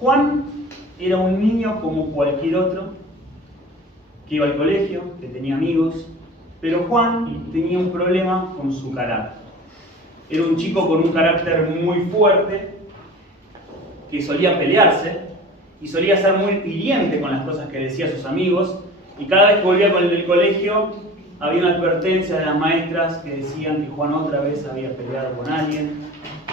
Juan era un niño como cualquier otro, que iba al colegio, que tenía amigos, pero Juan tenía un problema con su carácter. Era un chico con un carácter muy fuerte, que solía pelearse y solía ser muy hiriente con las cosas que decía a sus amigos, y cada vez que volvía del colegio había una advertencia de las maestras que decían que Juan otra vez había peleado con alguien,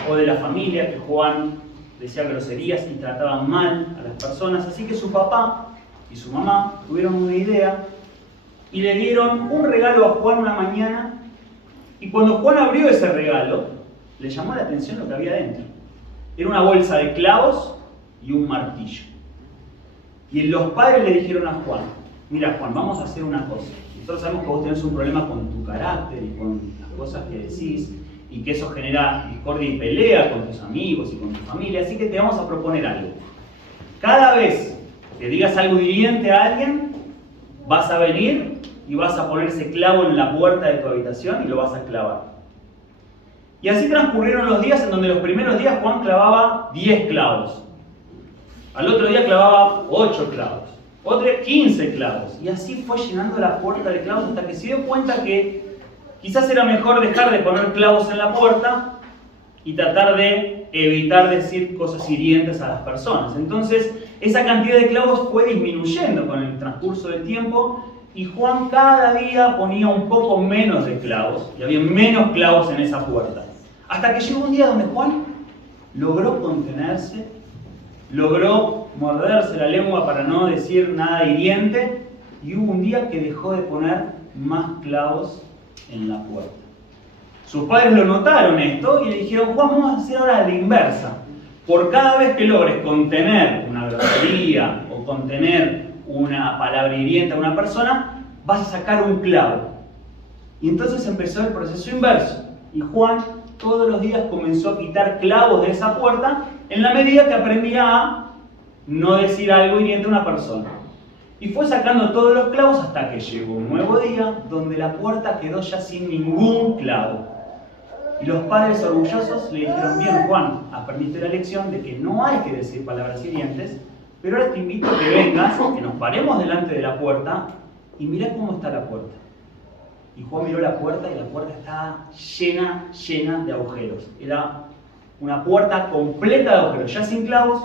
o de la familia, que Juan decía groserías y trataba mal a las personas. Así que su papá y su mamá tuvieron una idea y le dieron un regalo a Juan una mañana, y cuando Juan abrió ese regalo, le llamó la atención lo que había dentro. Era una bolsa de clavos y un martillo. Y los padres le dijeron a Juan: mira, Juan, vamos a hacer una cosa. Nosotros sabemos que vos tenés un problema con tu carácter y con las cosas que decís, y que eso genera discordia y pelea con tus amigos y con tu familia, así que te vamos a proponer algo. Cada vez que digas algo hiriente a alguien, vas a venir y vas a poner ese clavo en la puerta de tu habitación y lo vas a clavar. Y así transcurrieron los días, en donde los primeros días Juan clavaba 10 clavos. Al otro día clavaba 8 clavos. Otro día 15 clavos. Y así fue llenando la puerta de clavos hasta que se dio cuenta que quizás era mejor dejar de poner clavos en la puerta y tratar de evitar decir cosas hirientes a las personas. Entonces, esa cantidad de clavos fue disminuyendo con el transcurso del tiempo, y Juan cada día ponía un poco menos de clavos, y había menos clavos en esa puerta. Hasta que llegó un día donde Juan logró contenerse, logró morderse la lengua para no decir nada hiriente, y hubo un día que dejó de poner más clavos en la puerta. Sus padres lo notaron esto y le dijeron: Juan, vamos a hacer ahora la inversa. Por cada vez que logres contener una grosería o contener una palabra hiriente a una persona, vas a sacar un clavo. Y entonces empezó el proceso inverso. Y Juan todos los días comenzó a quitar clavos de esa puerta en la medida que aprendía a no decir algo hiriente a una persona. Y fue sacando todos los clavos hasta que llegó un nuevo día donde la puerta quedó ya sin ningún clavo. Y los padres orgullosos le dijeron: bien, Juan, aprendiste la lección de que no hay que decir palabras hirientes, pero ahora te invito a que vengas, que nos paremos delante de la puerta y mirá cómo está la puerta. Y Juan miró la puerta y la puerta estaba llena de agujeros. Era una puerta completa de agujeros, ya sin clavos,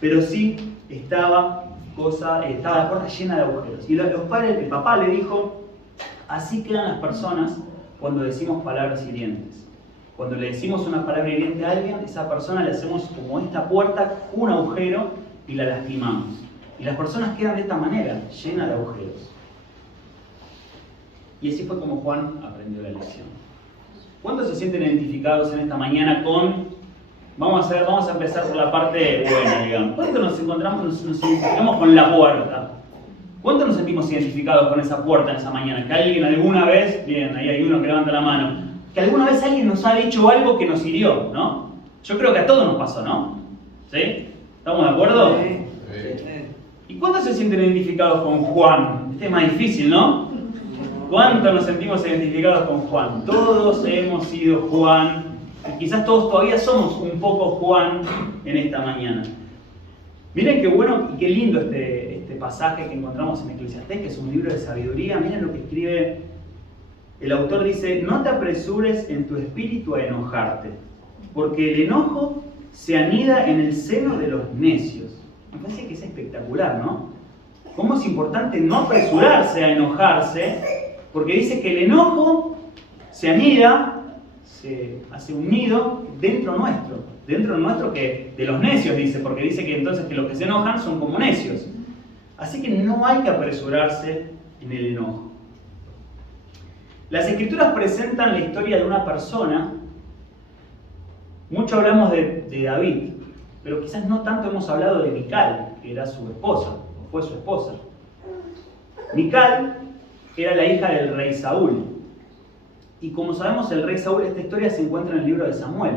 pero sí estaba la puerta llena de agujeros. Y los padres, el papá le dijo: así quedan las personas cuando decimos palabras hirientes. Cuando le decimos una palabra hiriente a alguien, esa persona le hacemos como esta puerta, un agujero, y la lastimamos. Y las personas quedan de esta manera, llenas de agujeros. Y así fue como Juan aprendió la lección. ¿Cuántos se sienten identificados en esta mañana con... Vamos a empezar por la parte buena, digamos. ¿Cuántos nos identificamos con la puerta? ¿Cuántos nos sentimos identificados con esa puerta en esa mañana? Que alguien alguna vez, bien, ahí hay uno que levanta la mano, que alguna vez alguien nos ha dicho algo que nos hirió, ¿no? Yo creo que a todos nos pasó, ¿no? ¿Sí? ¿Estamos de acuerdo? Sí. ¿Y cuántos se sienten identificados con Juan? Este es más difícil, ¿no? ¿Cuántos nos sentimos identificados con Juan? Todos hemos sido Juan. Y quizás todos todavía somos un poco Juan en esta mañana. Miren qué bueno y qué lindo este pasaje que encontramos en Eclesiastés, que es un libro de sabiduría. Miren lo que escribe el autor. Dice: no te apresures en tu espíritu a enojarte, porque el enojo se anida en el seno de los necios. Me parece que es espectacular, ¿no? Cómo es importante no apresurarse a enojarse, porque dice que el enojo se anida, se hace un nido dentro nuestro que de los necios, dice, porque dice que entonces que los que se enojan son como necios. Así que no hay que apresurarse en el enojo. Las Escrituras presentan la historia de una persona. Mucho hablamos de David, pero quizás no tanto hemos hablado de Mical, que era su esposa, o fue su esposa. Mical era la hija del rey Saúl. Y como sabemos, el rey Saúl, esta historia se encuentra en el libro de Samuel.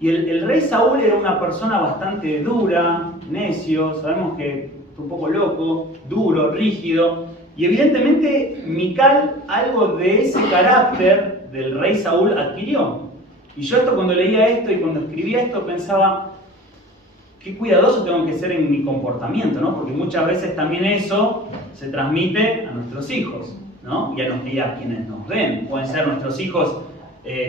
Y el rey Saúl era una persona bastante dura, necio, sabemos que fue un poco loco, duro, rígido. Y evidentemente Mical algo de ese carácter del rey Saúl adquirió. Y yo cuando leía esto y cuando escribía esto pensaba, qué cuidadoso tengo que ser en mi comportamiento, ¿no? Porque muchas veces también eso se transmite a nuestros hijos, ¿no? Y a quienes nos ven. Pueden ser nuestros hijos,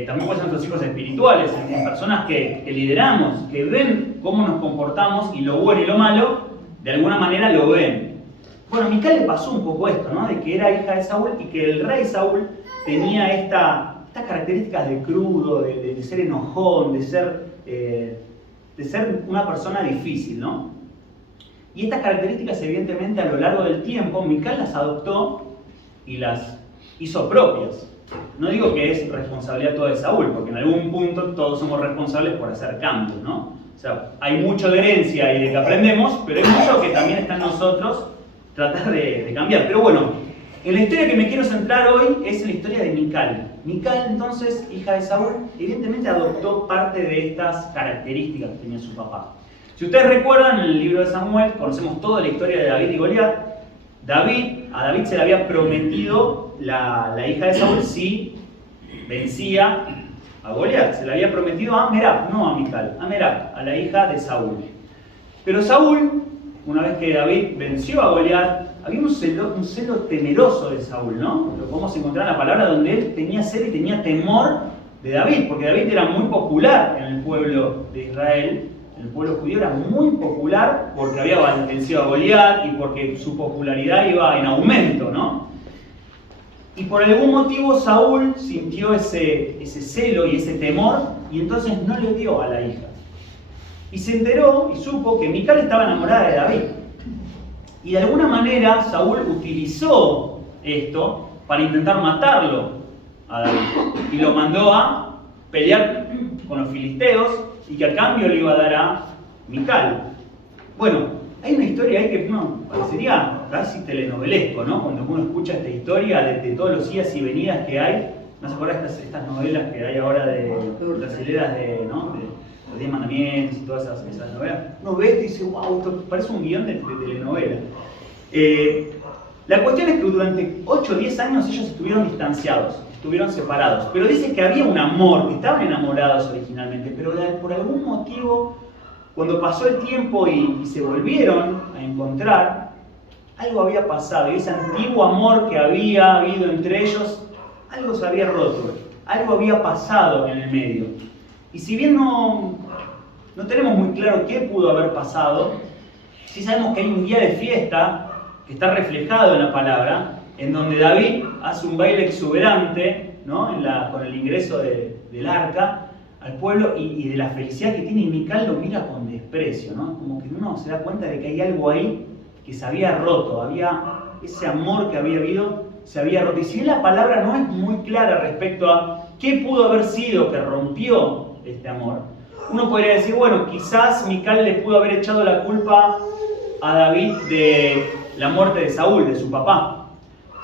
también pueden ser nuestros hijos espirituales, personas que lideramos, que ven cómo nos comportamos y lo bueno y lo malo, de alguna manera lo ven. Bueno, a Mical le pasó un poco esto, ¿no? De que era hija de Saúl y que el rey Saúl tenía estas características de crudo, de ser enojón, de ser una persona difícil, ¿no? Y estas características, evidentemente, a lo largo del tiempo, Mical las adoptó y las hizo propias. No digo que es responsabilidad toda de Saúl, porque en algún punto todos somos responsables por hacer cambios, ¿no? O sea, hay mucho de herencia y de que aprendemos, pero hay mucho que también está en nosotros tratar de cambiar. Pero bueno, en la historia que me quiero centrar hoy es en la historia de Mical. Mical, entonces, hija de Saúl, evidentemente adoptó parte de estas características que tenía su papá. Si ustedes recuerdan, en el libro de Samuel conocemos toda la historia de David y Goliat. A David se le había prometido la hija de Saúl si vencía a Goliat. Se le había prometido a Merab, no a Mical, a Merab, a la hija de Saúl. Pero Saúl, una vez que David venció a Goliat, había un celo temeroso de Saúl, ¿no? Lo podemos encontrar en la palabra donde él tenía celo y tenía temor de David, porque David era muy popular en el pueblo de Israel. El pueblo judío era muy popular porque había vencido a Goliat y porque su popularidad iba en aumento, ¿no? Y por algún motivo Saúl sintió ese celo y ese temor y entonces no le dio a la hija. Y se enteró y supo que Mical estaba enamorada de David. Y de alguna manera Saúl utilizó esto para intentar matarlo a David. Y lo mandó a pelear con los filisteos y que a cambio le iba a dar a Mical. Bueno, hay una historia ahí que parecería casi telenovelesco, ¿no? Cuando uno escucha esta historia de todos los idas y venidas que hay. ¿No se acuerdan estas novelas que hay ahora de brasileras de los 10 mandamientos y todas esas novelas? Uno ve esto y dice, wow, esto parece un guión de telenovela. La cuestión es que durante 8 o 10 años ellos estuvieron distanciados, estuvieron separados. Pero dice que había un amor, que estaban enamorados originalmente, pero por algún motivo, cuando pasó el tiempo y se volvieron a encontrar, algo había pasado. Y ese antiguo amor que había habido entre ellos, algo se había roto, algo había pasado en el medio. Y si bien no tenemos muy claro qué pudo haber pasado, sí sabemos que hay un día de fiesta que está reflejado en la palabra, en donde David hace un baile exuberante, ¿no? Con el ingreso del arca al pueblo y de la felicidad que tiene, y Mical lo mira con desprecio, ¿no? Como que uno se da cuenta de que hay algo ahí que se había roto, ese amor que había habido se había roto. Y si bien la palabra no es muy clara respecto a qué pudo haber sido que rompió este amor, uno podría decir, bueno, quizás Mical le pudo haber echado la culpa a David de la muerte de Saúl, de su papá.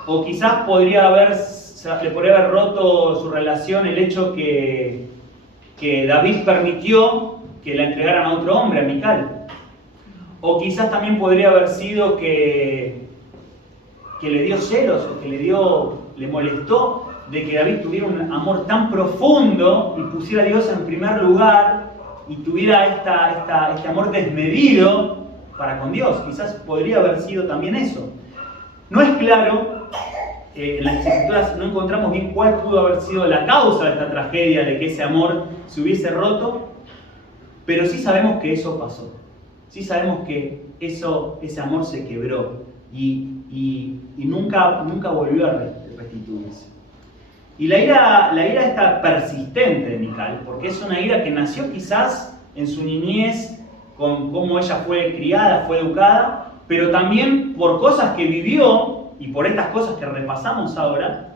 O quizás le podría haber roto su relación el hecho que David permitió que la entregaran a otro hombre, a Mical. O quizás también podría haber sido que le dio celos, o que le molestó de que David tuviera un amor tan profundo y pusiera a Dios en primer lugar y tuviera este amor desmedido para con Dios. Quizás podría haber sido también eso. No es claro, en las escrituras no encontramos bien cuál pudo haber sido la causa de esta tragedia, de que ese amor se hubiese roto, pero sí sabemos que eso pasó. Sí sabemos que ese amor se quebró y nunca volvió a restituirse. Y la ira está persistente de Mical, porque es una ira que nació quizás en su niñez, con cómo ella fue criada, fue educada, pero también por cosas que vivió y por estas cosas que repasamos ahora,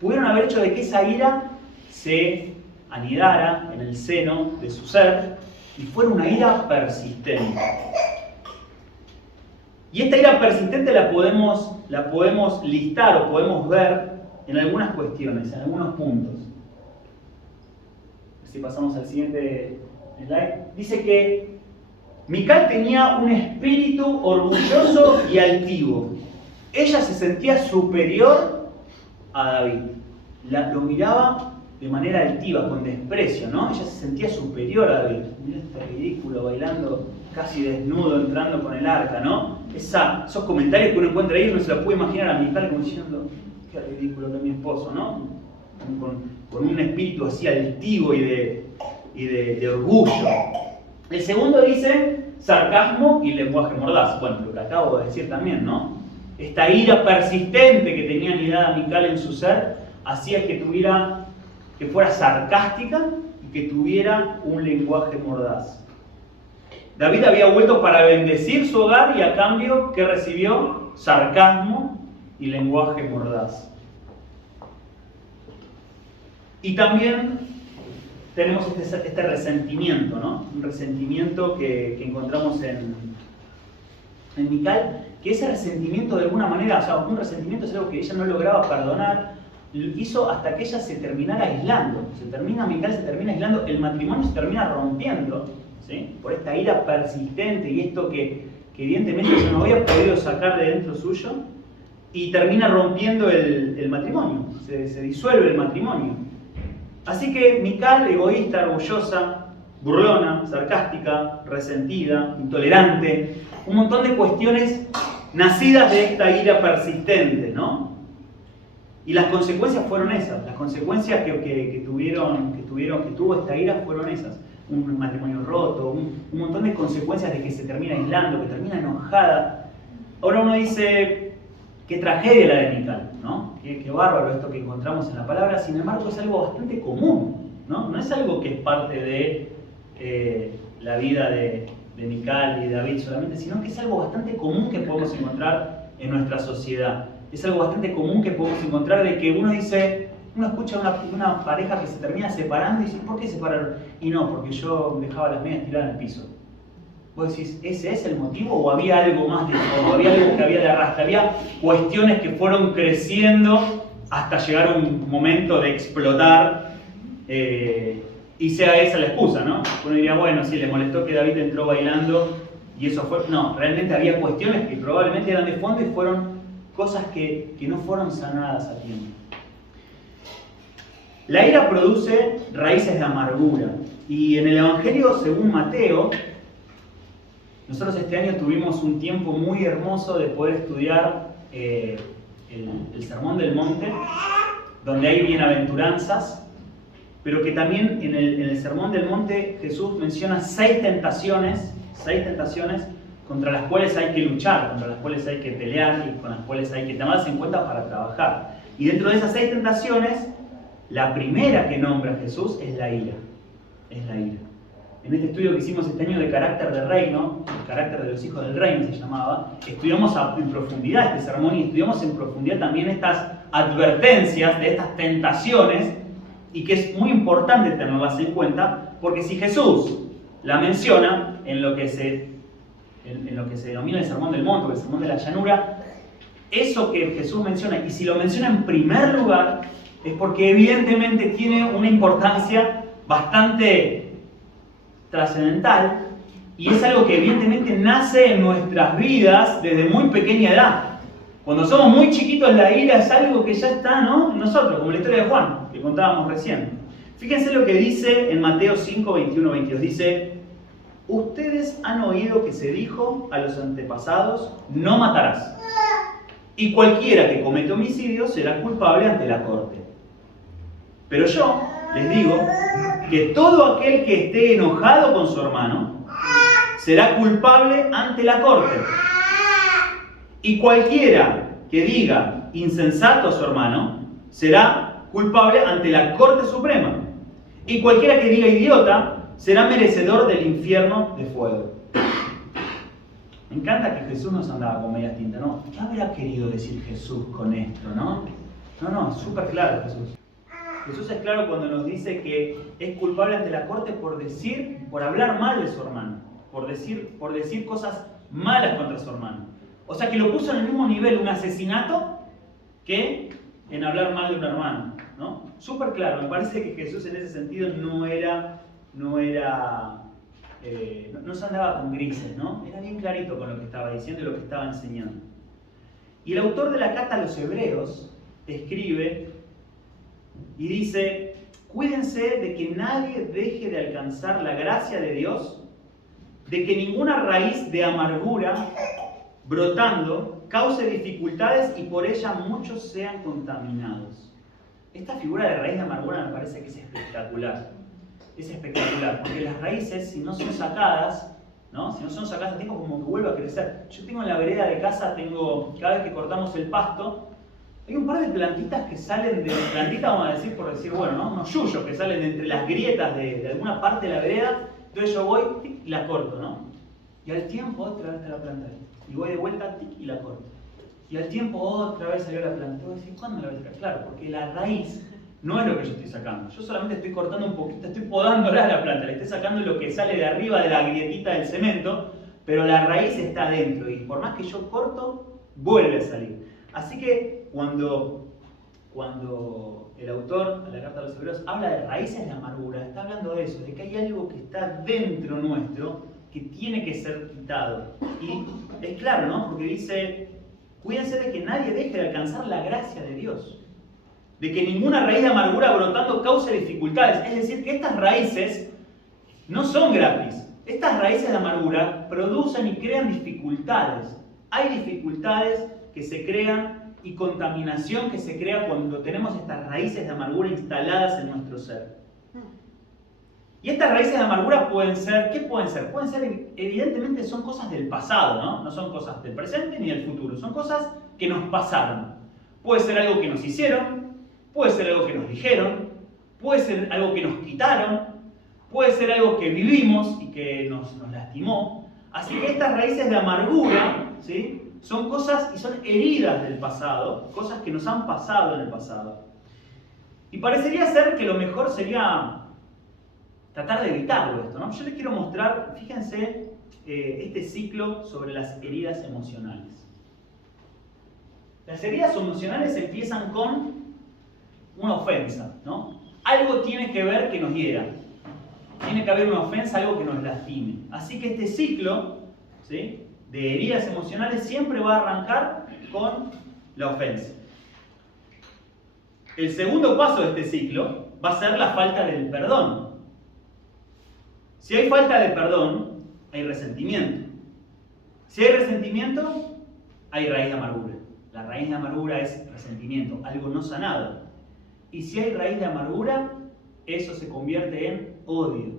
pudieron haber hecho de que esa ira se anidara en el seno de su ser y fuera una ira persistente. Y esta ira persistente la podemos listar o podemos ver en algunas cuestiones, en algunos puntos. Si pasamos al siguiente slide. Dice que Mical tenía un espíritu orgulloso y altivo. Ella se sentía superior a David. Lo miraba de manera altiva, con desprecio, ¿no? Ella se sentía superior a David. Mira este ridículo bailando casi desnudo entrando con el arca, ¿no? Esos comentarios que uno encuentra ahí, uno se lo puede imaginar a Mical como diciendo, qué ridículo que es mi esposo, ¿no? Con un espíritu así altivo y de orgullo. El segundo dice sarcasmo y lenguaje mordaz. Bueno, lo que acabo de decir también, ¿no? Esta ira persistente que tenía anidada Mical en su ser hacía que fuera sarcástica y que tuviera un lenguaje mordaz. David había vuelto para bendecir su hogar y a cambio, ¿qué recibió? Sarcasmo y lenguaje mordaz. Y también tenemos este resentimiento, ¿no? Un resentimiento que encontramos en Mical, que ese resentimiento de alguna manera, o sea, un resentimiento es algo que ella no lograba perdonar, hizo hasta que ella se terminara aislando. Mical se termina aislando, el matrimonio se termina rompiendo, ¿sí? Por esta ira persistente y esto que evidentemente ella no había podido sacar de dentro suyo, y termina rompiendo el matrimonio, se disuelve el matrimonio. Así que Mical, egoísta, orgullosa, burlona, sarcástica, resentida, intolerante, un montón de cuestiones nacidas de esta ira persistente, ¿no? Y las consecuencias fueron esas, las consecuencias que tuvo esta ira fueron esas. Un matrimonio roto, un montón de consecuencias de que se termina aislando, que termina enojada. Ahora uno dice, qué tragedia la de Mical, ¿no? Qué bárbaro esto que encontramos en la palabra. Sin embargo, es algo bastante común, ¿no? No es algo que es parte de la vida de Mical y de David solamente, sino que es algo bastante común que podemos encontrar en nuestra sociedad. Es algo bastante común que podemos encontrar de que uno escucha una pareja que se termina separando y dice, ¿por qué se separaron? Y no, porque yo dejaba las medias tiradas en el piso. Vos decís, ¿ese es el motivo o había algo más de fondo? ¿Había algo que había de arrastre? ¿Había cuestiones que fueron creciendo hasta llegar a un momento de explotar y sea esa la excusa, ¿no? Uno diría, bueno, sí, le molestó que David entró bailando y eso fue... No, realmente había cuestiones que probablemente eran de fondo y fueron cosas que no fueron sanadas a tiempo. La ira produce raíces de amargura. Y en el Evangelio, según Mateo, nosotros este año tuvimos un tiempo muy hermoso de poder estudiar el Sermón del Monte, donde hay bienaventuranzas, pero que también en el Sermón del Monte Jesús menciona 6 tentaciones contra las cuales hay que luchar, contra las cuales hay que pelear y con las cuales hay que tomarlas en cuenta para trabajar. Y dentro de esas 6 tentaciones, la primera que nombra Jesús es la ira. Es la ira. En este estudio que hicimos este año de carácter de reino, el carácter de los hijos del reino se llamaba, estudiamos en profundidad este sermón y estudiamos en profundidad también estas advertencias de estas tentaciones y que es muy importante tenerlas en cuenta porque si Jesús la menciona en lo que se denomina el Sermón del Monte o el Sermón de la Llanura, eso que Jesús menciona, y si lo menciona en primer lugar, es porque evidentemente tiene una importancia bastante trascendental y es algo que evidentemente nace en nuestras vidas desde muy pequeña edad. Cuando somos muy chiquitos la ira es algo que ya está, ¿no?, en nosotros, como la historia de Juan, que contábamos recién. Fíjense lo que dice en Mateo 5, 21, 22. Dice, ustedes han oído que se dijo a los antepasados, no matarás. Y cualquiera que comete homicidio será culpable ante la corte. Pero yo les digo que todo aquel que esté enojado con su hermano será culpable ante la corte. Y cualquiera que diga insensato a su hermano será culpable ante la Corte Suprema. Y cualquiera que diga idiota será merecedor del infierno de fuego. Me encanta que Jesús nos andaba con medias tintas, ¿no? ¿Qué habrá querido decir Jesús con esto, no? No, es súper claro Jesús. Jesús es claro cuando nos dice que es culpable ante la corte por hablar mal de su hermano, por decir cosas malas contra su hermano. O sea que lo puso en el mismo nivel un asesinato que en hablar mal de un hermano, ¿no? Súper claro, me parece que Jesús en ese sentido no se andaba con grises, ¿no? Era bien clarito con lo que estaba diciendo y lo que estaba enseñando. Y el autor de la carta a los Hebreos escribe y dice, cuídense de que nadie deje de alcanzar la gracia de Dios de que ninguna raíz de amargura brotando cause dificultades y por ella muchos sean contaminados. Esta figura de raíz de amargura me parece que es espectacular. Es espectacular, porque las raíces, si no son sacadas, ¿no? Si no son sacadas, tengo como que vuelve a crecer. Yo tengo en la vereda de casa, cada vez que cortamos el pasto, hay un par de plantitas que salen de plantitas, vamos a decir, por decir, bueno, ¿no? Unos yuyos que salen de entre las grietas de alguna parte de la vereda. Entonces yo voy tic, y la corto, ¿no? Y al tiempo otra vez está la planta ahí. Y voy de vuelta tic, y la corto. Y al tiempo otra vez salió la planta. Y voy a decir, ¿cuándo la voy a sacar? Claro, porque la raíz no es lo que yo estoy sacando. Yo solamente estoy cortando un poquito, estoy podándola a la planta. Le estoy sacando lo que sale de arriba de la grietita del cemento, pero la raíz está adentro. Y por más que yo corto, vuelve a salir. Así que cuando el autor de la Carta a los Hebreos habla de raíces de amargura, está hablando de eso, de que hay algo que está dentro nuestro que tiene que ser quitado. Y es claro, ¿no? Porque dice, cuídense de que nadie deje de alcanzar la gracia de Dios. De que ninguna raíz de amargura brotando cause dificultades. Es decir, que estas raíces no son gratis. Estas raíces de amargura producen y crean dificultades. Hay dificultades que se crean y contaminación que se crea cuando tenemos estas raíces de amargura instaladas en nuestro ser. Y estas raíces de amargura pueden ser, ¿qué pueden ser? Pueden ser, evidentemente son cosas del pasado, ¿no? No son cosas del presente ni del futuro, son cosas que nos pasaron. Puede ser algo que nos hicieron, puede ser algo que nos dijeron, puede ser algo que nos quitaron, puede ser algo que vivimos y que nos lastimó. Así que estas raíces de amargura, ¿sí?, son cosas y son heridas del pasado, cosas que nos han pasado en el pasado. Y parecería ser que lo mejor sería tratar de evitarlo esto, ¿no? Yo les quiero mostrar, fíjense, este ciclo sobre las heridas emocionales. Las heridas emocionales empiezan con una ofensa, ¿no? Algo tiene que ver que nos hiera. Tiene que haber una ofensa, algo que nos lastime. Así que este ciclo, ¿sí?, de heridas emocionales siempre va a arrancar con la ofensa. El segundo paso de este ciclo va a ser la falta del perdón. Si hay falta de perdón, hay resentimiento. Si hay resentimiento, hay raíz de amargura. La raíz de amargura es resentimiento, algo no sanado. Y si hay raíz de amargura, eso se convierte en odio,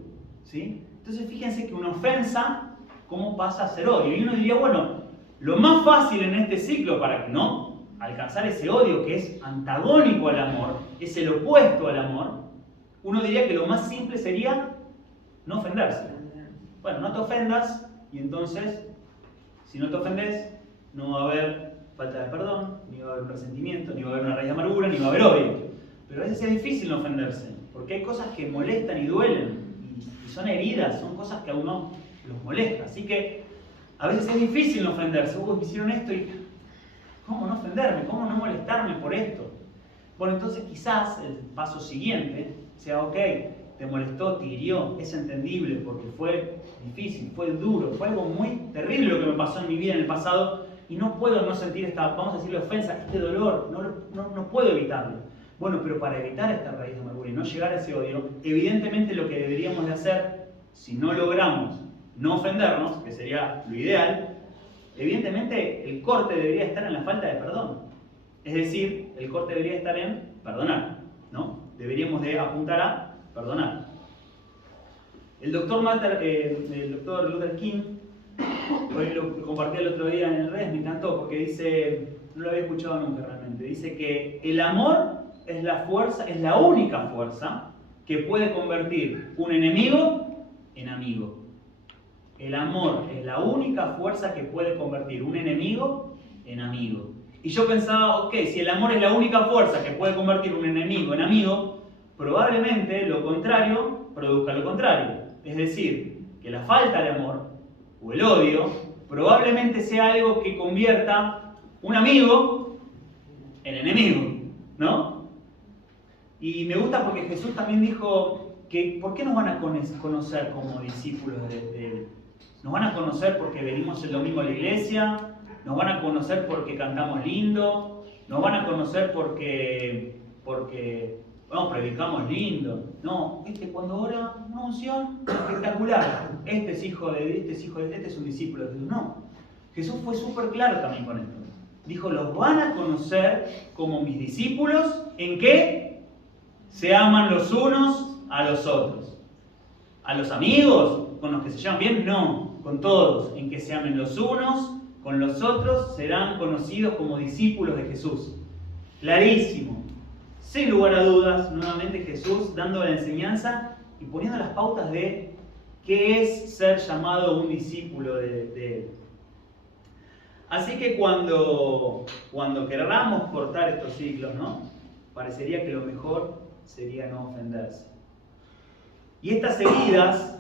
¿sí? Entonces fíjense que una ofensa, ¿cómo pasa a ser odio? Y uno diría, bueno, lo más fácil en este ciclo para que no alcanzar ese odio que es antagónico al amor, es el opuesto al amor, uno diría que lo más simple sería no ofenderse. Bueno, no te ofendas y entonces, si no te ofendes, no va a haber falta de perdón, ni va a haber un resentimiento, ni va a haber una raíz de amargura, ni va a haber odio. Pero a veces es difícil no ofenderse, porque hay cosas que molestan y duelen, y son heridas, son cosas que a uno los molesta. Así que a veces es difícil no ofenderse. Me hicieron esto y ¿cómo no ofenderme? ¿Cómo no molestarme por esto? Bueno, entonces quizás el paso siguiente sea, ok, te molestó, te hirió, es entendible porque fue difícil, fue duro, fue algo muy terrible lo que me pasó en mi vida en el pasado y no puedo no sentir esta, vamos a decirle, ofensa, este dolor, no puedo evitarlo. Bueno, pero para evitar esta raíz de amargura y no llegar a ese odio, evidentemente lo que deberíamos de hacer, si no logramos no ofendernos, que sería lo ideal, evidentemente el corte debería estar en la falta de perdón. Es decir, el corte debería estar en perdonar, ¿no? Deberíamos de apuntar a perdonar. El doctor Luther King, hoy lo compartí el otro día en el redes, me encantó porque dice, no lo había escuchado nunca realmente, dice que el amor es la fuerza, es la única fuerza que puede convertir un enemigo en amigo. El amor es la única fuerza que puede convertir un enemigo en amigo. Y yo pensaba, ok, si el amor es la única fuerza que puede convertir un enemigo en amigo, probablemente lo contrario produzca lo contrario. Es decir, que la falta de amor o el odio probablemente sea algo que convierta un amigo en enemigo, ¿no? Y me gusta porque Jesús también dijo que ¿por qué nos van a conocer como discípulos de Él? Nos van a conocer porque venimos el domingo a la iglesia, nos van a conocer porque cantamos lindo, nos van a conocer porque predicamos lindo. No, ¿viste? Cuando ora una unción espectacular. este es hijo de este es un discípulo de Jesús. No. Jesús fue súper claro también con esto. Dijo, los van a conocer como mis discípulos, ¿en qué? Se aman los unos a los otros. ¿A los amigos? ¿Con los que se llevan bien? No, con todos. En que se amen los unos con los otros, serán conocidos como discípulos de Jesús. Clarísimo. Sin lugar a dudas, nuevamente Jesús dando la enseñanza y poniendo las pautas de qué es ser llamado un discípulo de Él. Así que cuando queramos cortar estos ciclos, ¿no? Parecería que lo mejor sería no ofenderse. Y estas heridas,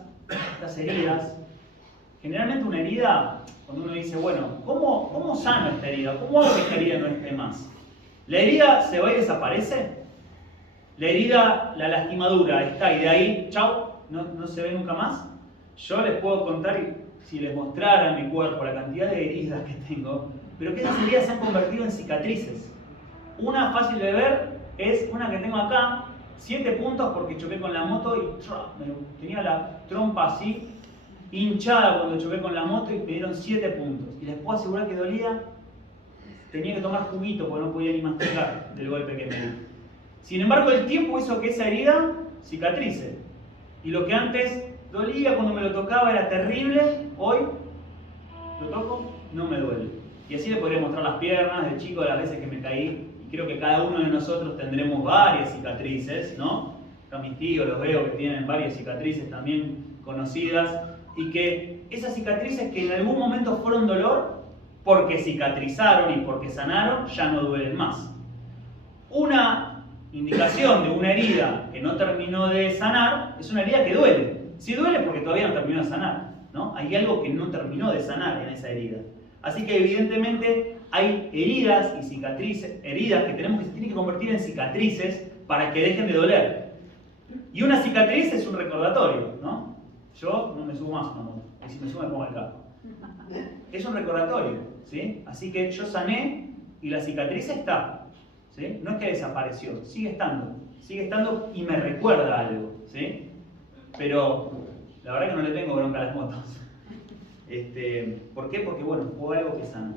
generalmente una herida, cuando uno dice, bueno, ¿cómo sano esta herida? ¿Cómo hago que esta herida no esté más? ¿La herida se va y desaparece? La herida, la lastimadura está y de ahí, chau, no se ve nunca más. Yo les puedo contar, si les mostrara mi cuerpo, la cantidad de heridas que tengo, pero que esas heridas se han convertido en cicatrices. Una fácil de ver es una que tengo acá, 7 puntos porque choqué con la moto y tenía la trompa así, hinchada cuando choqué con la moto y me dieron 7 puntos. Y les puedo asegurar que dolía, tenía que tomar juguito porque no podía ni masticar del golpe que me di. Sin embargo, el tiempo hizo que esa herida cicatrice. Y lo que antes dolía cuando me lo tocaba era terrible, hoy lo toco, no me duele. Y así le podría mostrar las piernas de chico de las veces que me caí. Y creo que cada uno de nosotros tendremos varias cicatrices, ¿no? A mis tíos los veo que tienen varias cicatrices también conocidas. Y que esas cicatrices que en algún momento fueron dolor, porque cicatrizaron y porque sanaron, ya no duelen más. Una indicación de una herida que no terminó de sanar es una herida que duele. Sí duele porque todavía no terminó de sanar, ¿no? Hay algo que no terminó de sanar en esa herida. Así que evidentemente hay heridas y cicatrices, heridas que se tienen que convertir en cicatrices para que dejen de doler. Y una cicatriz es un recordatorio, ¿no? Yo no me subo más, no, y si me subo me pongo el casco. Es un recordatorio, ¿sí? Así que yo sané y la cicatriz está, ¿sí? No es que desapareció, sigue estando y me recuerda algo, ¿sí? Pero la verdad que no le tengo bronca a las motos. ¿Por qué? Porque bueno, fue algo que sanó.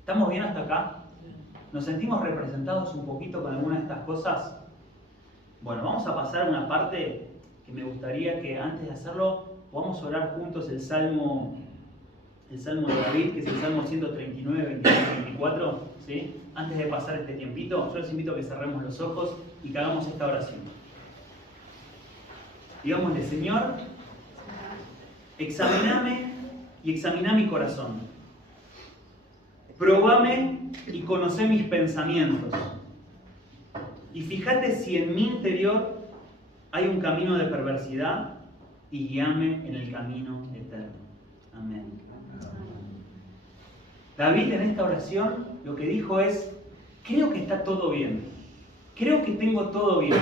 ¿Estamos bien hasta acá? ¿Nos sentimos representados un poquito con alguna de estas cosas? Bueno, vamos a pasar a una parte que me gustaría que antes de hacerlo podamos orar juntos el Salmo de David, que es el Salmo 139, 23, 24, ¿sí? Antes de pasar este tiempito, yo les invito a que cerremos los ojos y que hagamos esta oración. Digámosle, Señor, examiname y examiná mi corazón. Probame y conocé mis pensamientos. Y fíjate si en mi interior hay un camino de perversidad y guíame en el camino eterno. Amén. David en esta oración lo que dijo es, creo que está todo bien. Creo que tengo todo bien.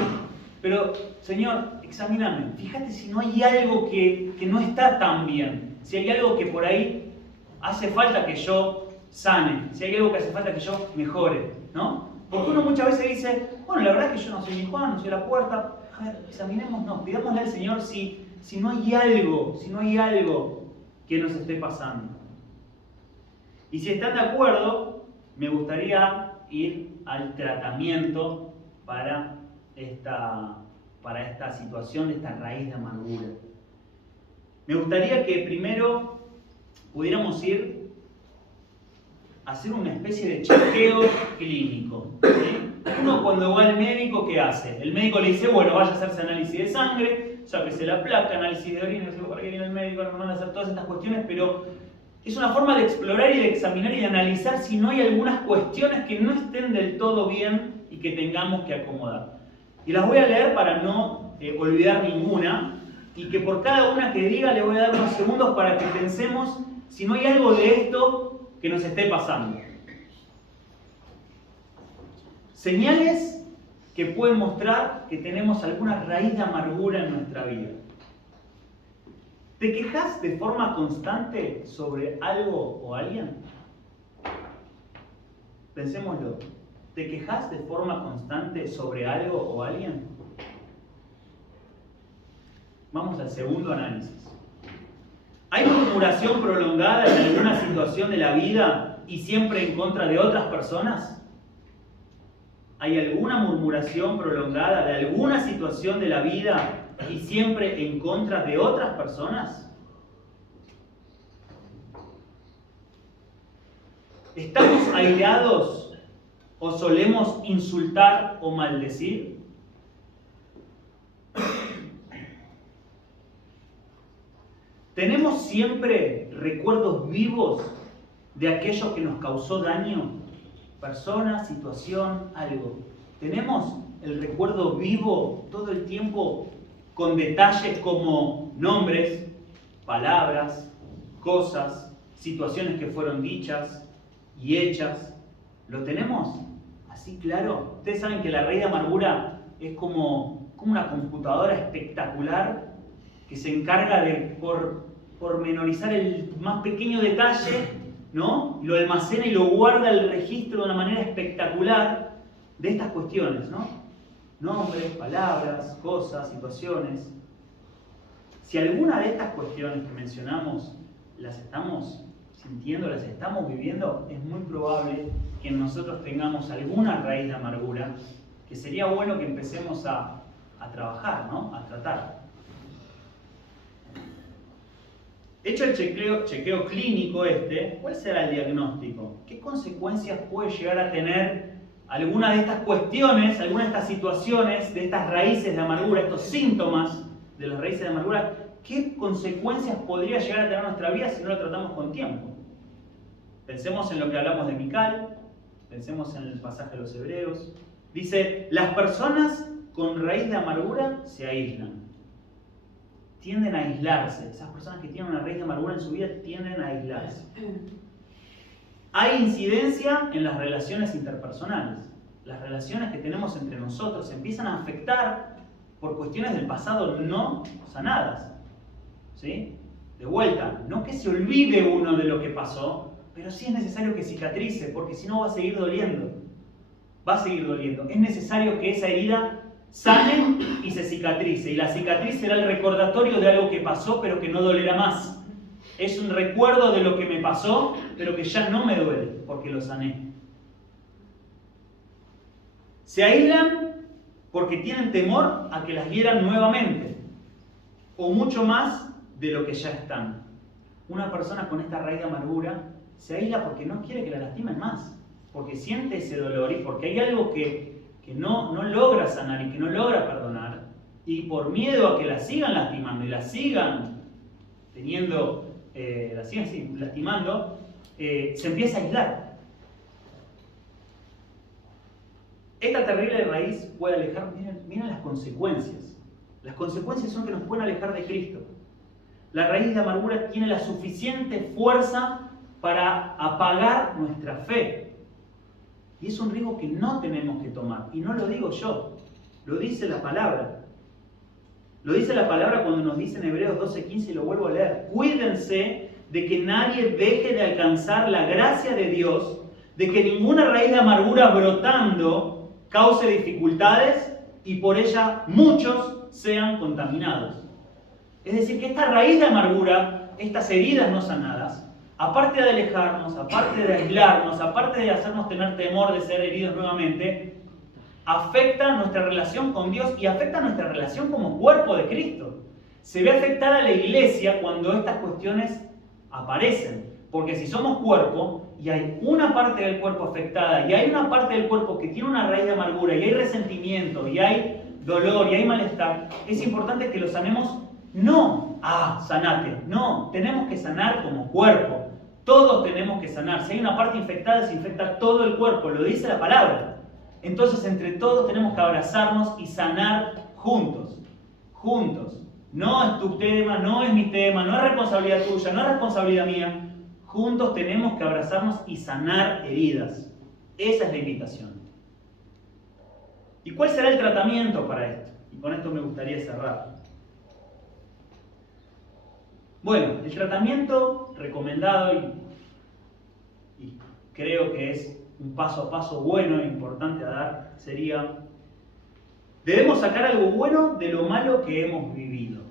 Pero, Señor, examíname. Fíjate si no hay algo que no está tan bien. Si hay algo que por ahí hace falta que yo sane. Si hay algo que hace falta que yo mejore, ¿no? Porque uno muchas veces dice, bueno, la verdad es que yo no soy ni Juan, no soy la puerta. A ver, examinémonos, pidámosle al Señor si no hay algo que nos esté pasando. Y si están de acuerdo, me gustaría ir al tratamiento para esta situación, de esta raíz de amargura. Me gustaría que primero pudiéramos ir a hacer una especie de chequeo clínico, ¿sí? Uno cuando va al médico, ¿qué hace? El médico le dice, bueno, vaya a hacerse análisis de sangre, sáquese la placa, análisis de orina, no sé para qué viene el médico, nos van a hacer todas estas cuestiones, pero es una forma de explorar y de examinar y de analizar si no hay algunas cuestiones que no estén del todo bien y que tengamos que acomodar. Y las voy a leer para no olvidar ninguna, y que por cada una que diga le voy a dar unos segundos para que pensemos si no hay algo de esto que nos esté pasando. Señales que pueden mostrar que tenemos alguna raíz de amargura en nuestra vida. ¿Te quejas de forma constante sobre algo o alguien? Pensémoslo. ¿Te quejas de forma constante sobre algo o alguien? Vamos al segundo análisis. ¿Hay murmuración prolongada en alguna situación de la vida y siempre en contra de otras personas? ¿Hay alguna murmuración prolongada de alguna situación de la vida y siempre en contra de otras personas? ¿Estamos airados o solemos insultar o maldecir? ¿Tenemos siempre recuerdos vivos de aquello que nos causó daño? Persona, situación, algo. ¿Tenemos el recuerdo vivo todo el tiempo con detalles como nombres, palabras, cosas, situaciones que fueron dichas y hechas? ¿Lo tenemos así claro? Ustedes saben que la raíz de amargura es como una computadora espectacular que se encarga de pormenorizar el más pequeño detalle, ¿no? Lo almacena y lo guarda el registro de una manera espectacular de estas cuestiones, ¿no? Nombres, palabras, cosas, situaciones. Si alguna de estas cuestiones que mencionamos las estamos sintiendo, las estamos viviendo, es muy probable que nosotros tengamos alguna raíz de amargura que sería bueno que empecemos a trabajar, ¿no? A tratar. Hecho el chequeo clínico ¿cuál será el diagnóstico? ¿Qué consecuencias puede llegar a tener alguna de estas cuestiones, alguna de estas situaciones, de estas raíces de amargura, estos síntomas de las raíces de amargura? ¿Qué consecuencias podría llegar a tener nuestra vida si no lo tratamos con tiempo? Pensemos en lo que hablamos de Mical, pensemos en el pasaje de los Hebreos. Dice, las personas con raíz de amargura se aíslan. Tienden a aislarse. Esas personas que tienen una raíz de amargura en su vida tienden a aislarse. Hay incidencia en las relaciones interpersonales. Las relaciones que tenemos entre nosotros se empiezan a afectar por cuestiones del pasado no sanadas. ¿Sí? De vuelta, no que se olvide uno de lo que pasó, pero sí es necesario que cicatrice, porque si no va a seguir doliendo. Va a seguir doliendo. Es necesario que esa herida sane y se cicatrice. Y la cicatriz será el recordatorio de algo que pasó, pero que no dolerá más. Es un recuerdo de lo que me pasó, pero que ya no me duele, porque lo sané. Se aíslan porque tienen temor a que las hieran nuevamente, o mucho más de lo que ya están. Una persona con esta raíz de amargura se aísla porque no quiere que la lastimen más, porque siente ese dolor y porque hay algo que no logra sanar y que no logra perdonar, y por miedo a que la sigan lastimando y la sigan lastimando, se empieza a aislar. Esta terrible raíz puede alejar, miren las consecuencias. Las consecuencias son que nos pueden alejar de Cristo. La raíz de amargura tiene la suficiente fuerza para apagar nuestra fe. Y es un riesgo que no tenemos que tomar. Y no lo digo yo, lo dice la palabra. Lo dice la palabra cuando nos dice en Hebreos 12:15, y lo vuelvo a leer. Cuídense de que nadie deje de alcanzar la gracia de Dios, de que ninguna raíz de amargura brotando cause dificultades y por ella muchos sean contaminados. Es decir, que esta raíz de amargura, estas heridas no sanadas, aparte de alejarnos, aparte de aislarnos, aparte de hacernos tener temor de ser heridos nuevamente, afecta nuestra relación con Dios y afecta nuestra relación como cuerpo de Cristo. Se ve afectada la iglesia cuando estas cuestiones aparecen. Porque si somos cuerpo y hay una parte del cuerpo afectada y hay una parte del cuerpo que tiene una raíz de amargura y hay resentimiento y hay dolor y hay malestar, es importante que lo sanemos. No, sanate. No, tenemos que sanar como cuerpo. Todos tenemos que sanar. Si hay una parte infectada, se infecta todo el cuerpo. Lo dice la palabra. Entonces, entre todos tenemos que abrazarnos y sanar juntos. Juntos. No es tu tema, no es mi tema, no es responsabilidad tuya, no es responsabilidad mía. Juntos tenemos que abrazarnos y sanar heridas. Esa es la invitación. ¿Y cuál será el tratamiento para esto? Y con esto me gustaría cerrar. Bueno, el tratamiento recomendado y creo que es un paso a paso bueno e importante a dar sería: debemos sacar algo bueno de lo malo que hemos vivido,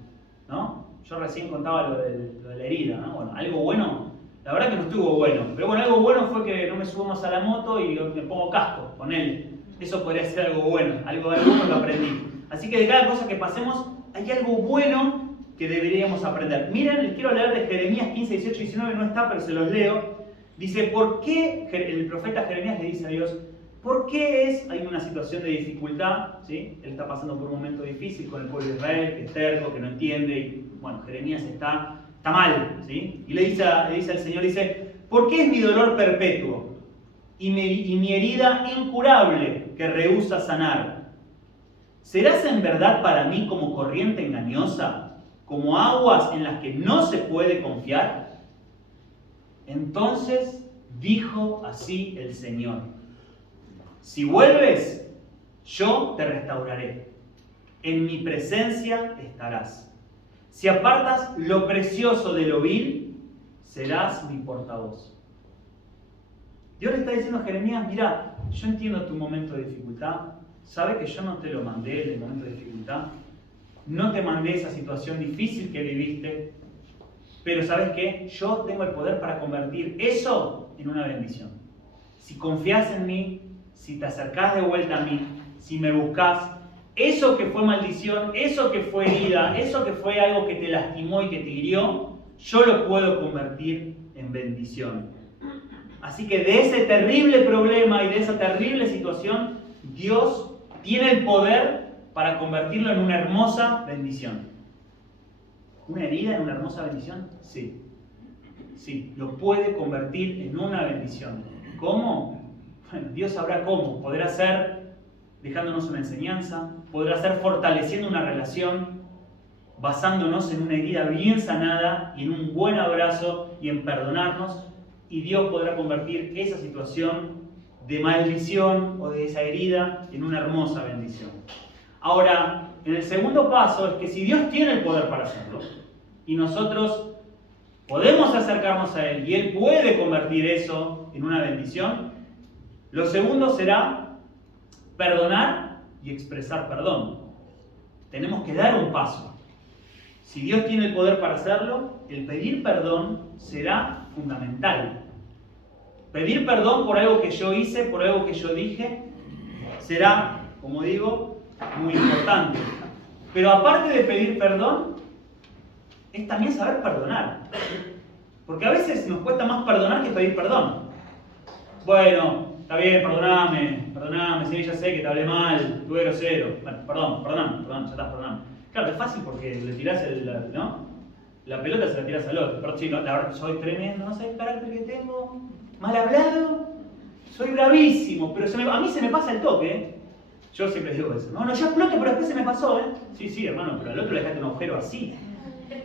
¿no? Yo recién contaba lo de la herida, ¿no? Bueno, algo bueno, la verdad que no estuvo bueno. Pero bueno, algo bueno fue que no me subo más a la moto y me pongo casco con él. Eso podría ser algo bueno, algo bueno que aprendí. Así que de cada cosa que pasemos, hay algo bueno que deberíamos aprender. Miren, les quiero leer de Jeremías 15, 18 y 19, no está, pero se los leo. Dice, ¿por qué? El profeta Jeremías le dice a Dios, ¿por qué hay una situación de dificultad? ¿Sí? Él está pasando por un momento difícil con el pueblo de Israel, que es terco, que no entiende, y bueno, Jeremías está mal, ¿sí? Y le dice al Señor, dice, ¿por qué es mi dolor perpetuo y mi herida incurable que rehúsa sanar? ¿Serás en verdad para mí como corriente engañosa, como aguas en las que no se puede confiar? Entonces dijo así el Señor, si vuelves, yo te restauraré, en mi presencia estarás. Si apartas lo precioso de lo vil, serás mi portavoz. Dios le está diciendo a Jeremías, mira, yo entiendo tu momento de dificultad, sabe que yo no te lo mandé el momento de dificultad, no te mandé esa situación difícil que viviste, pero ¿sabes qué? Yo tengo el poder para convertir eso en una bendición. Si confías en mí, si te acercás de vuelta a mí, si me buscas, eso que fue maldición, eso que fue herida, eso que fue algo que te lastimó y que te hirió, yo lo puedo convertir en bendición. Así que de ese terrible problema y de esa terrible situación, Dios tiene el poder para convertirlo en una hermosa bendición. ¿Una herida en una hermosa bendición? Sí. Sí, lo puede convertir en una bendición. ¿Cómo? Bueno, Dios sabrá cómo. Podrá ser dejándonos una enseñanza, podrá ser fortaleciendo una relación, basándonos en una herida bien sanada y en un buen abrazo y en perdonarnos, y Dios podrá convertir esa situación de maldición o de esa herida en una hermosa bendición. Ahora, en el segundo paso es que si Dios tiene el poder para hacerlo y nosotros podemos acercarnos a Él y Él puede convertir eso en una bendición, lo segundo será perdonar y expresar perdón. Tenemos que dar un paso. Si Dios tiene el poder para hacerlo, el pedir perdón será fundamental. Pedir perdón por algo que yo hice, por algo que yo dije, será, como digo, muy importante. Pero aparte de pedir perdón, es también saber perdonar. Porque a veces nos cuesta más perdonar que pedir perdón. Bueno, está bien, perdoname, sí, ya sé que te hablé mal, tuve grosero. Bueno, perdoname, ya estás perdonando. Claro, es fácil porque le tirás la pelota se la tirás al otro. Pero sí, la verdad que soy tremendo, no sé el carácter que tengo, mal hablado, soy bravísimo, pero a mí se me pasa el toque, ¿eh? Yo siempre digo eso. No, yo exploto, pero después se me pasó, ¿eh? Sí, hermano, pero al otro le dejaste un agujero así.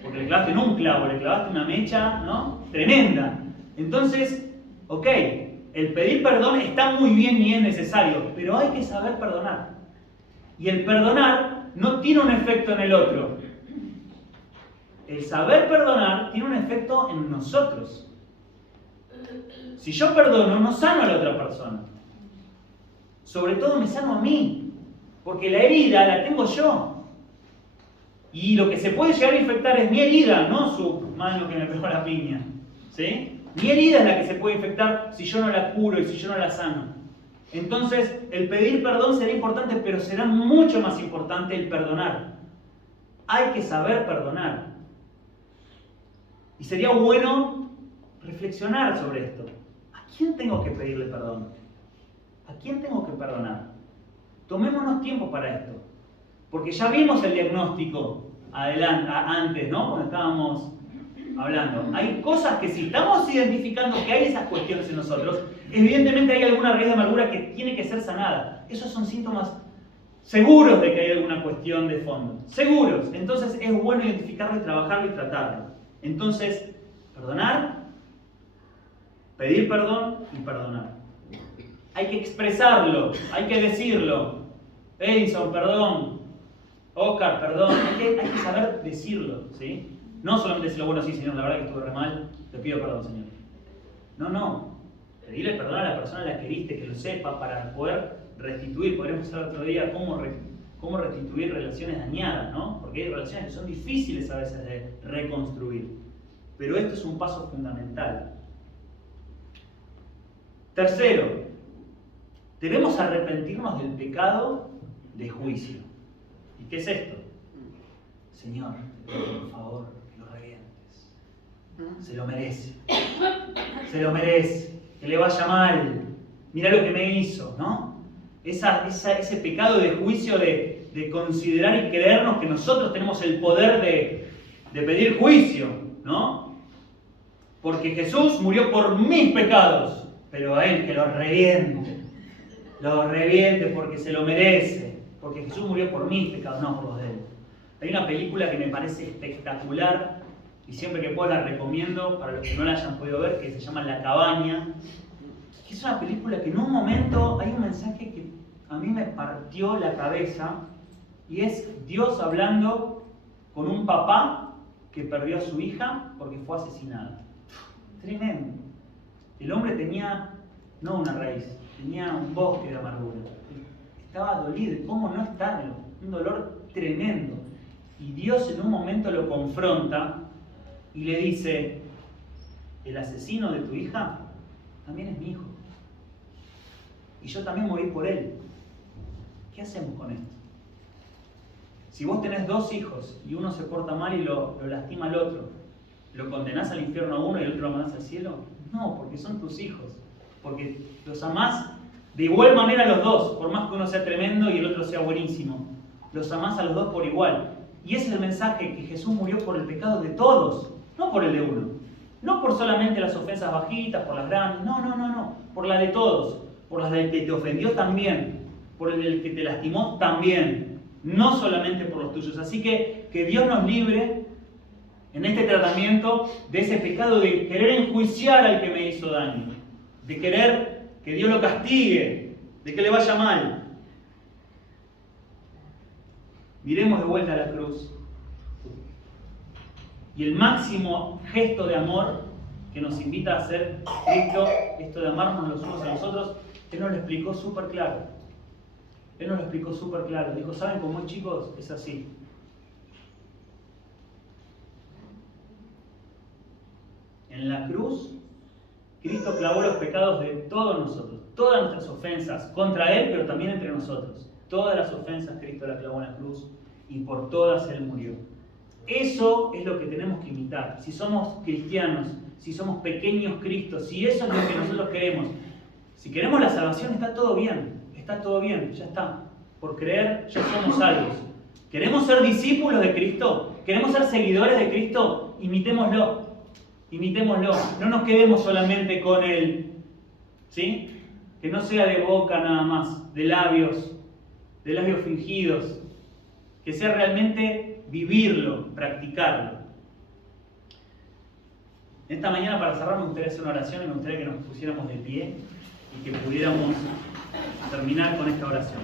Porque le clavaste en un clavo, le clavaste una mecha, ¿no? Tremenda. Entonces, ok, el pedir perdón está muy bien y es necesario, pero hay que saber perdonar. Y el perdonar no tiene un efecto en el otro. El saber perdonar tiene un efecto en nosotros. Si yo perdono, no sano a la otra persona. Sobre todo me sano a mí, porque la herida la tengo yo. Y lo que se puede llegar a infectar es mi herida, no su mano que me pegó la piña. ¿Sí? Mi herida es la que se puede infectar si yo no la curo y si yo no la sano. Entonces, el pedir perdón será importante, pero será mucho más importante el perdonar. Hay que saber perdonar. Y sería bueno reflexionar sobre esto. ¿A quién tengo que pedirle perdón? ¿A quién tengo que perdonar? Tomémonos tiempo para esto. Porque ya vimos el diagnóstico antes, ¿no? Cuando estábamos hablando. Hay cosas que si estamos identificando que hay esas cuestiones en nosotros, evidentemente hay alguna raíz de amargura que tiene que ser sanada. Esos son síntomas seguros de que hay alguna cuestión de fondo. Seguros. Entonces es bueno identificarlo y trabajarlo y tratarlo. Entonces, perdonar, pedir perdón y perdonar. Hay que expresarlo, hay que decirlo. Edison, perdón. Oscar, perdón. Hay que saber decirlo, ¿sí? No solamente decirlo, bueno, sí, señor, la verdad que estuve re mal, te pido perdón, señor. No. Pedirle perdón a la persona a la que heriste, que lo sepa, para poder restituir. Podríamos hacer otro día cómo cómo restituir relaciones dañadas, ¿no? Porque hay relaciones que son difíciles a veces de reconstruir. Pero esto es un paso fundamental. Tercero, debemos arrepentirnos del pecado de juicio. ¿Y qué es esto? Señor, te pido por favor que lo revientes. Se lo merece. Se lo merece. Que le vaya mal. Mira lo que me hizo, ¿no? Ese pecado de juicio de considerar y creernos que nosotros tenemos el poder de pedir juicio, ¿no? Porque Jesús murió por mis pecados, pero a Él que lo reviente. Lo reviente porque se lo merece. Porque Jesús murió por mis pecados, no por los de Él. Hay una película que me parece espectacular y siempre que puedo la recomiendo para los que no la hayan podido ver, que se llama La Cabaña. Que es una película que en un momento hay un mensaje que a mí me partió la cabeza y es Dios hablando con un papá que perdió a su hija porque fue asesinada. Tremendo. El hombre tenía, no una raíz, tenía un bosque de amargura. Estaba dolido. ¿Cómo no estarlo? Un dolor tremendo. Y Dios en un momento lo confronta y le dice, el asesino de tu hija también es mi hijo. Y yo también morí por él. ¿Qué hacemos con esto? Si vos tenés dos hijos y uno se porta mal y lo lastima al otro, ¿lo condenás al infierno a uno y el otro lo mandás al cielo? No, porque son tus hijos. Porque los amás de igual manera a los dos, por más que uno sea tremendo y el otro sea buenísimo. Los amás a los dos por igual. Y ese es el mensaje, que Jesús murió por el pecado de todos, no por el de uno. No por solamente las ofensas bajitas, por las grandes, no. Por la de todos. Por las del que te ofendió también. Por el del que te lastimó también. No solamente por los tuyos. Así que Dios nos libre en este tratamiento de ese pecado de querer enjuiciar al que me hizo daño. De querer que Dios lo castigue. De que le vaya mal. Miremos de vuelta a la cruz. Y el máximo gesto de amor que nos invita a hacer Cristo, esto de amarnos los unos a los otros, Él nos lo explicó súper claro. Él nos lo explicó súper claro. Dijo, ¿saben cómo es, chicos? Es así. En la cruz, Cristo clavó los pecados de todos nosotros. Todas nuestras ofensas contra Él, pero también entre nosotros. Todas las ofensas Cristo las clavó en la cruz y por todas Él murió. Eso es lo que tenemos que imitar. Si somos cristianos, si somos pequeños Cristos, si eso es lo que nosotros queremos, si queremos la salvación, está todo bien, ya está. Por creer ya somos salvos. ¿Queremos ser discípulos de Cristo? ¿Queremos ser seguidores de Cristo? Imitémoslo. No nos quedemos solamente con Él, ¿sí? Que no sea de boca nada más, de labios fingidos. Que sea realmente vivirlo, practicarlo. Esta mañana, para cerrar, me gustaría hacer una oración y me gustaría que nos pusiéramos de pie y que pudiéramos terminar con esta oración.